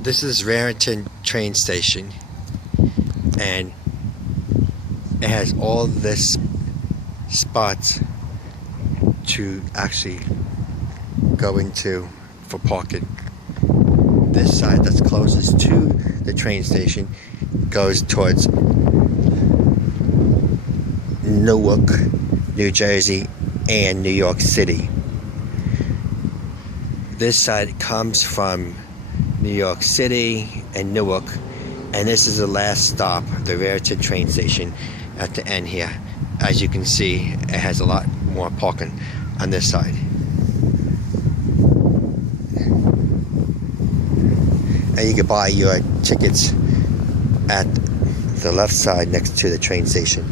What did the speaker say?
This is Raritan train station, and it has all this spots to actually go into for parking. This side that's closest to the train station goes towards Newark, New Jersey, and New York City. This side comes from New York City and Newark, and this is the last stop, the Raritan train station at the end here. As you can see, it has a lot more parking on this side. And you can buy your tickets at the left side next to the train station.